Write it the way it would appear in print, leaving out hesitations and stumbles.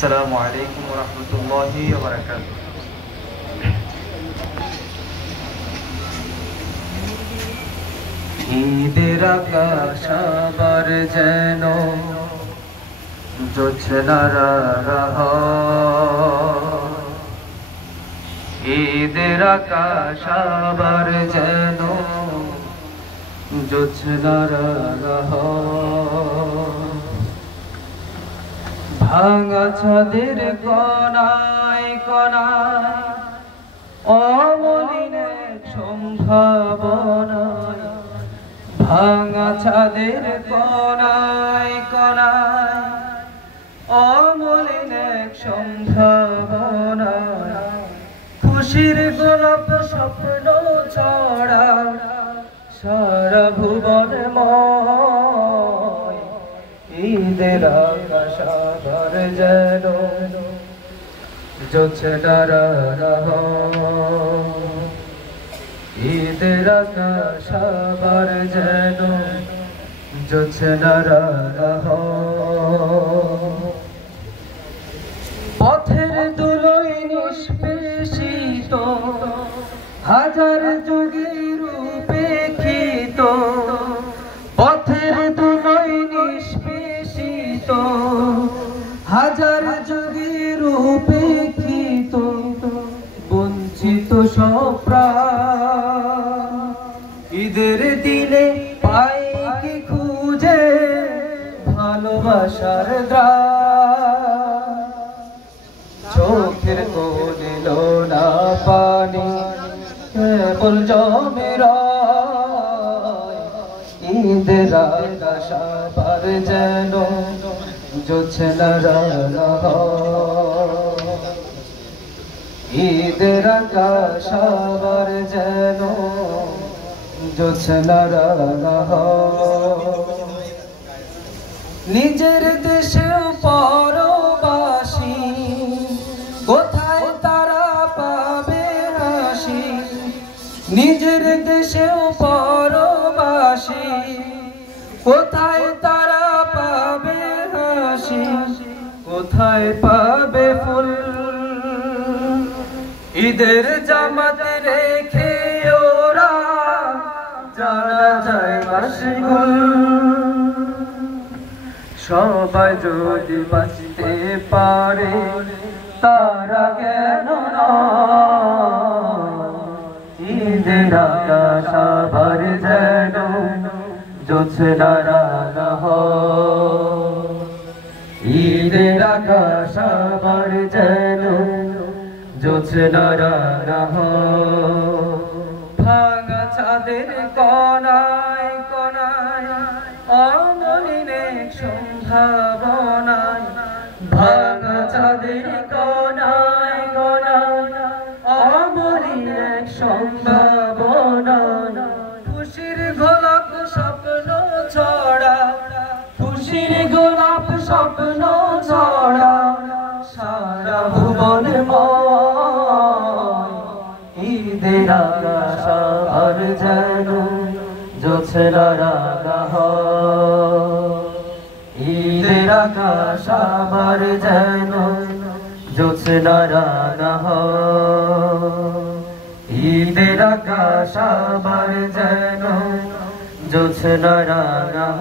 আসসালামু আলাইকুম ওয়া রাহমাতুল্লাহি ওয়া বারাকাতুহু। ঈদের আকাশ আবার যেন জোছনার রাহ, ঈদের আকাশ আবার যেন জোছনার রাহ, ভাঙা ছাদের কোনায় কোনায় অমলিনে সম্ভাবনায়, ভাঙা ছাদের কোনায় কোনায় অমলিনে সম্ভাবনায়, খুশির গোলাপ স্বপ্ন ছড়া সারা ভুবনময়। ঈদের আকাশ আবার যেন জোছনার রাহ, ঈদের আকাশ আবার যেন জোছনার রাহ, পথের ধুলোয় নিষ্পেষিত হাজার যুগের উপেক্ষিত, পথের ধুলোয় নিষ্পেষিত হাজার যুগের উপেক্ষিত, বঞ্চিত সব প্রাণ ঈদের দিনে পাই কি খুঁজে ভালোবাসার গ্রাম, চোখের কোণে লোনা পানি কেবল জমে রয়। ঈদের আকাশ আবার যেন জোছনার রাহ, ঈদের আকাশ আবার যেন জোছনার রাহ, নিজের দেশেও পরবাসী কোথায় তারা পাবে হাসি, নিজের দেশেও পরবাসী কোথায় তারা পাবে হাসি, কোথায় পাবে ফুল। ঈদের জামাত রেখে ওরা জানা যায় মাশগুল, সবাই যদি বাঁচতে পারে তারা কেন নয়। ঈদের আকাশ আবার যেন জোছনার রাহ, ঈদের আকাশ আবার যেন জোছনার রাহ, ভাঙা ছাদের কোনায় কোনায় অমলিনে সম্ভাবনায়, ভাঙা ছাদের কোনায় কোনায় অমলিনে সম্ভাবনায়, খুশির গোলাপ স্বপ্ন ছড়া, খুশির গোলাপ স্বপ্ন ছড়া সারা ভুবনময়। ঈদের আকাশ আবার যেন জোছনার রাহ, ঈদের আকাশ আবার যেন জোছনার রাহ, ঈদের আকাশ আবার যেন জোছনার রাহ।